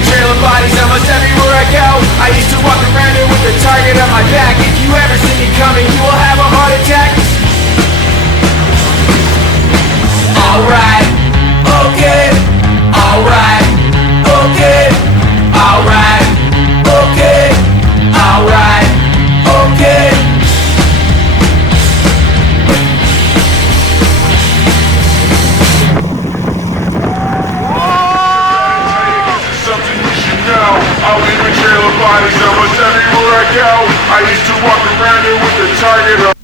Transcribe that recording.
leaving trail of bodies almost everywhere I go. I used to walk around here with the target on my back. If you ever see me coming, you will have a heart attack. Alright, okay, alright, okay, alright, okay, alright, okay. Something you should know. I leave a trail of bodies almost everywhere I go. I used to walk around here with the target on